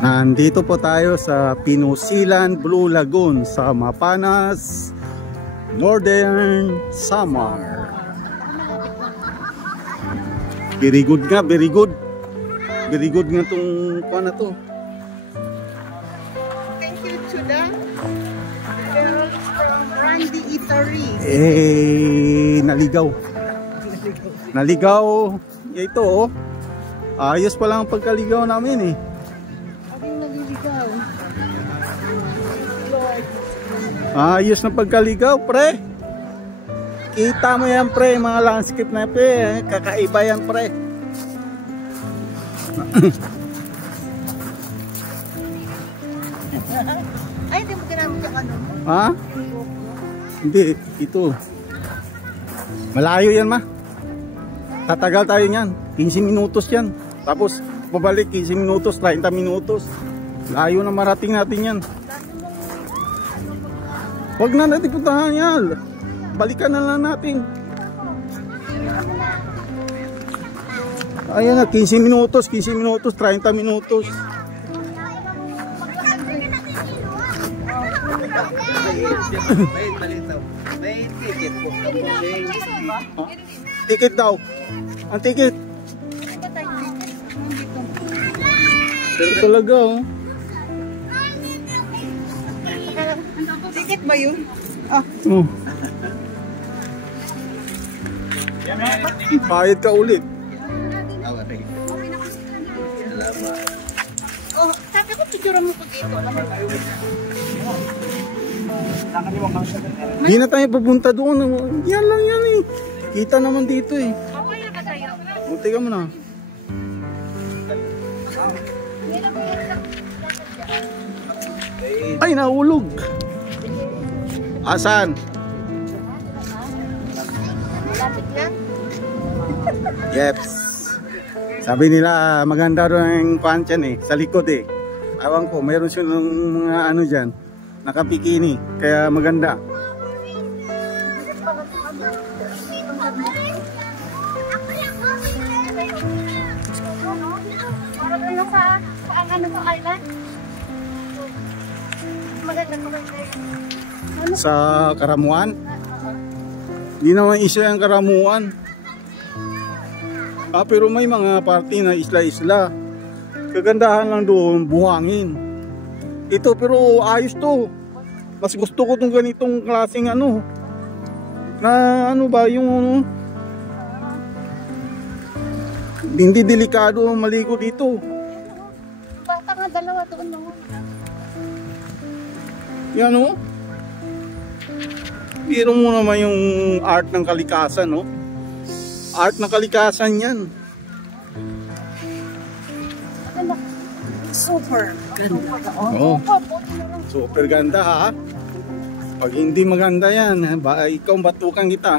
Nandito po tayo sa Pinusilan Blue Lagoon sa Mapanas, Northern Samar. Very good nga, very good. Very good nga itong kuha na to. Thank you to the girls from Randy Eatery. Naligaw. Naligaw. Ito oh. Ayos pa lang ang pagkaligaw namin eh. Ayos na pagkaligaw, pre. Kita mo yan, pre. Mga landscape na, pre. Kakaiba yan, pre. Ay, hindi mo ginamit yung ano? Ha? Hindi, ito. Malayo yan, ma. Tatagal tayo yan. 15 minutos yan. Tapos, pabalik 15 minutos, 30 minutos. Layo na marating natin yan. Huwag na natin puntahan yan. Balikan na lang natin. Ayan na, 15 minutos, 30 minutos. May ticket po. Ticket daw. Ang ticket. Pero talaga oh. Ticket ba yun? Ah. Oh. Bayad ka ulit. Oh, sabi ko picture mo ko dito. Hindi na tayo papunta doon. Yan lang yan eh. Kita naman dito eh. Buti ka mo na. Ay, nahulog. Asan? Malapit na. Yeps. Sabi nila maganda doon ang kuwansyan eh. Sa likod eh. Awan ko, mayroon silang mga ano dyan. Nakapikini. Kaya maganda. Parang ano sa ano sa island? Maganda ko sa Karamuan. Hindi naman isa yung Karamuan. Pero may mga party na isla-isla. Kagandahan lang doon, buhangin. Ito pero ayos to. Mas gusto ko tong ganitong klaseng ano. Na ano ba yung hindi delikado maligo dito. Bata nga dalawa doon mga. Yan o. Biro mo naman yung art ng kalikasan, no? Art ng kalikasan yan. Super ganda. Oo. Super ganda ha. Pag hindi maganda yan, ikaw batukan kita.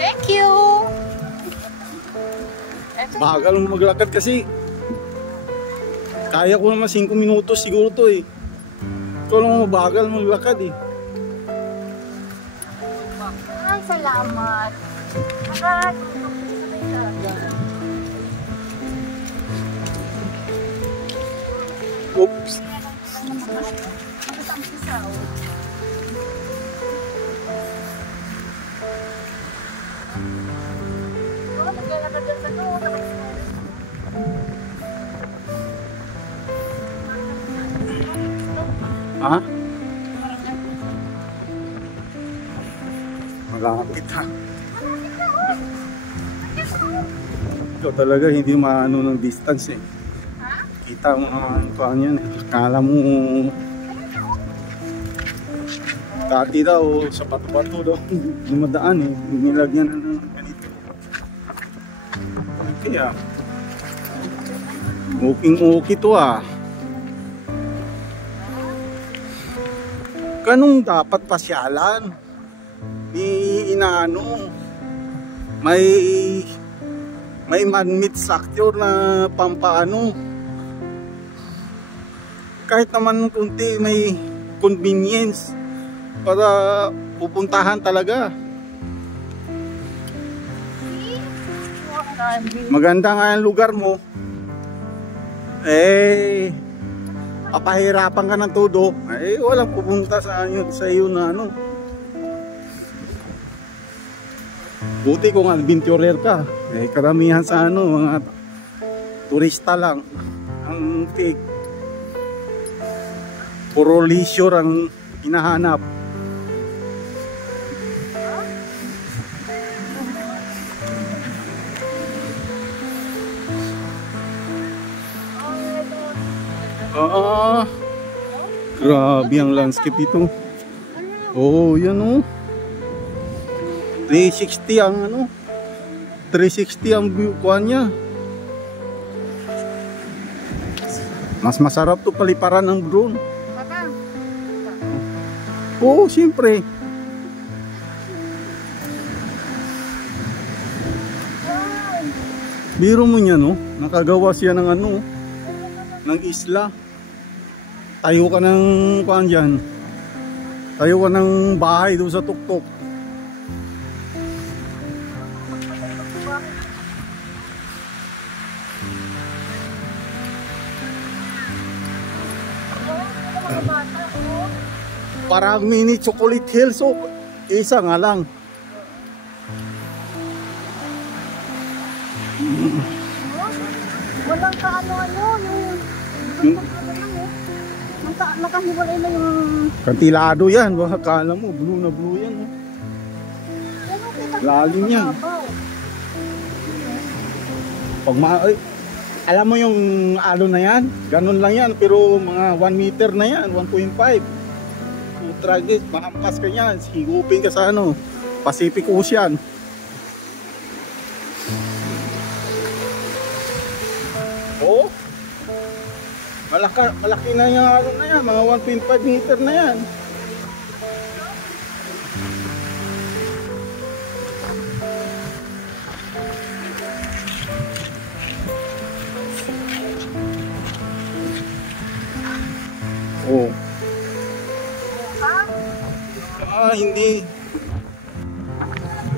Thank you. Bagal mo maglakad kasi. Kaya ko naman 5 minutos siguro to eh. Ito lang mabagal maglakad eh. Ay, salamat. Oops. Ha? Malapit ha. Ikaw talaga hindi maano ng distance eh. Kita mo ang yan eh. Kala mo dati daw sa pato-pato daw lumadaan eh. Nilagyan na ng ganito. Okay ah. Okay to ah. Ganun dapat pasyalan. Inaano. May man-made structure na pampaano. Kahit naman kunti may convenience para pupuntahan talaga. Maganda nga yung lugar mo. Papahirapan ka ng todo. Walang pupunta sa iyo na ano. Buti kung adventurer ka. Karamihan sa ano, mga turista lang ang take. Puro leisure ang hinahanap. Grabe ang landscape dito. Oh, yan oh. 360 ang ano. 360 ang view niya. Mas masarap to paliparan ng drone. Oo, siyempre. Biro mo niya, no? Nakagawa siya ng ano, ng isla. Tayo ka ng kuan dyan. Tayo ka ng bahay doon sa tuktok. Parang mini chocolate hills, so isa nga lang. Walang kaano-ano yung nakahiwalay na yung kantilado yan, baka kala mo blue na blue yan. Lalim yan. Pag alam mo yung alon na yan, ganun lang yan, pero mga 1 meter na yan, 1.5. Tragis, mahampas ka yan, higupin ka sa ano, Pacific Ocean. Oh, malaki na yung alon na yan, mga 1.5 meter na yan. Oh. Hindi.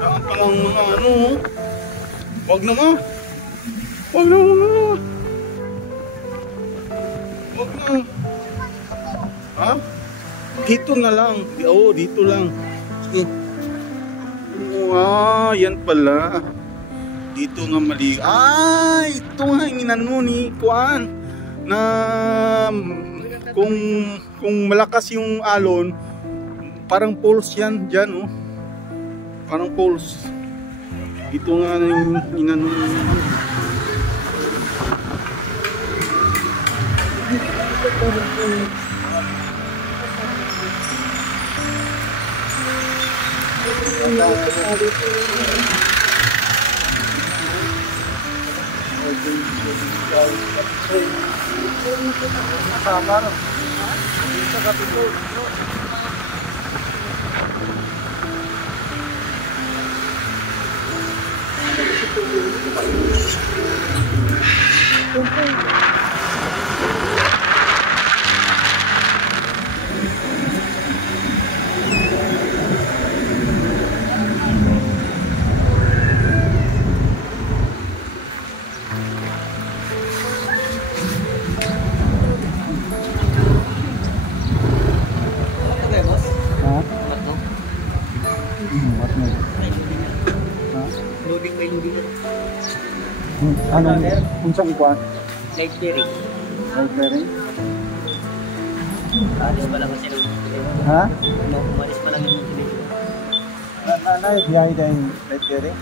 Ang palang mga ano. Wag na. Wag na. Ha? Dito na lang. Oo, dito lang. Sige. Yan pala. Dito nga mali. Ito nga yung inano ni Kuan. Na kung malakas yung alon, parang pulse yan dyan, oh. Parang pulse. Ito nga yung inano. Sabar. Sa kapito. Anong unsang kuan? Light bearing. Light bearing? Alis pa lang kasi ng ha? No, umalis pa lang yung video. Biyahe din light bearing?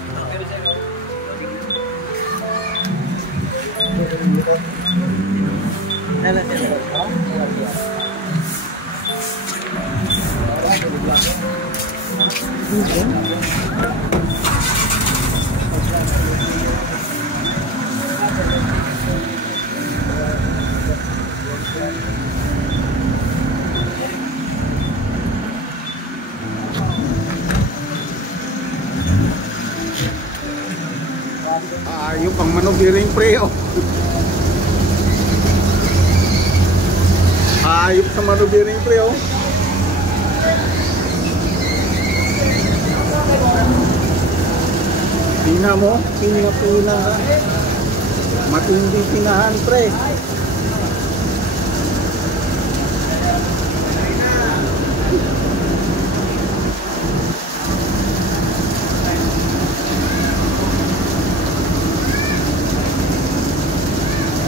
manubiring pre, oh. Ayop sa manubiring pre, oh. Pina mo, pina matindi pinahan pre.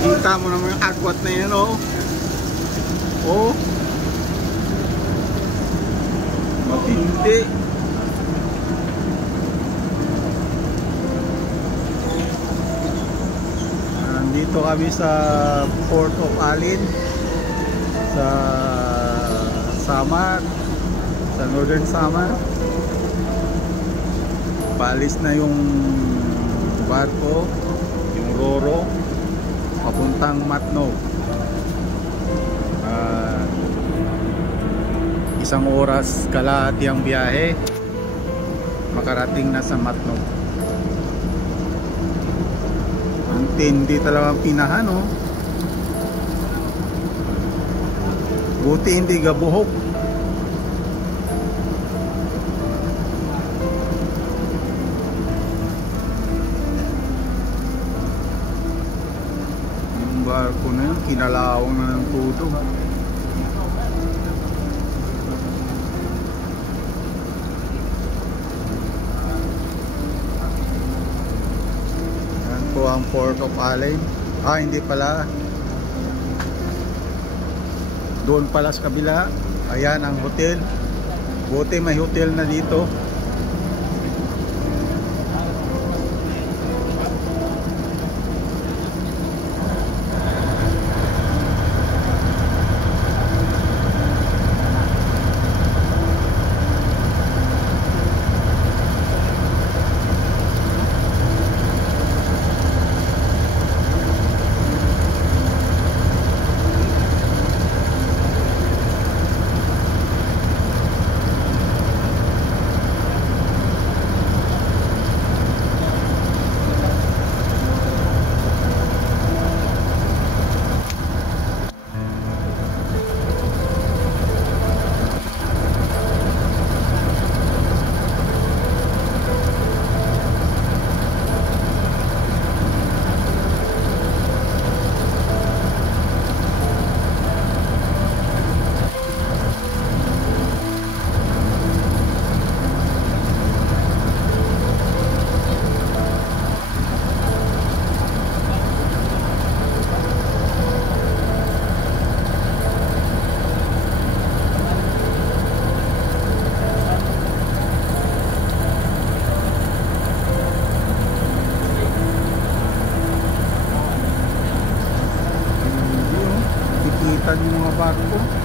Kita mo naman yung agwat na yan, oh. Oh, matindi. Nandito kami sa Port of Alin, sa Samar, sa Northern Samar. Paalis na yung barko, yung Roro, papuntang Matnog. Isang oras kalahati ang biyahe, makarating na sa Matnog. Ang tindi talagang pinahan, oh. Buti hindi gabuhok. Yung barko na yun, kinalawang na ng tutong. Ang Port of Alin. Hindi pala, doon pala sa kabila. Ayan ang hotel. Buti may hotel na dito. Kita niyo mga barko.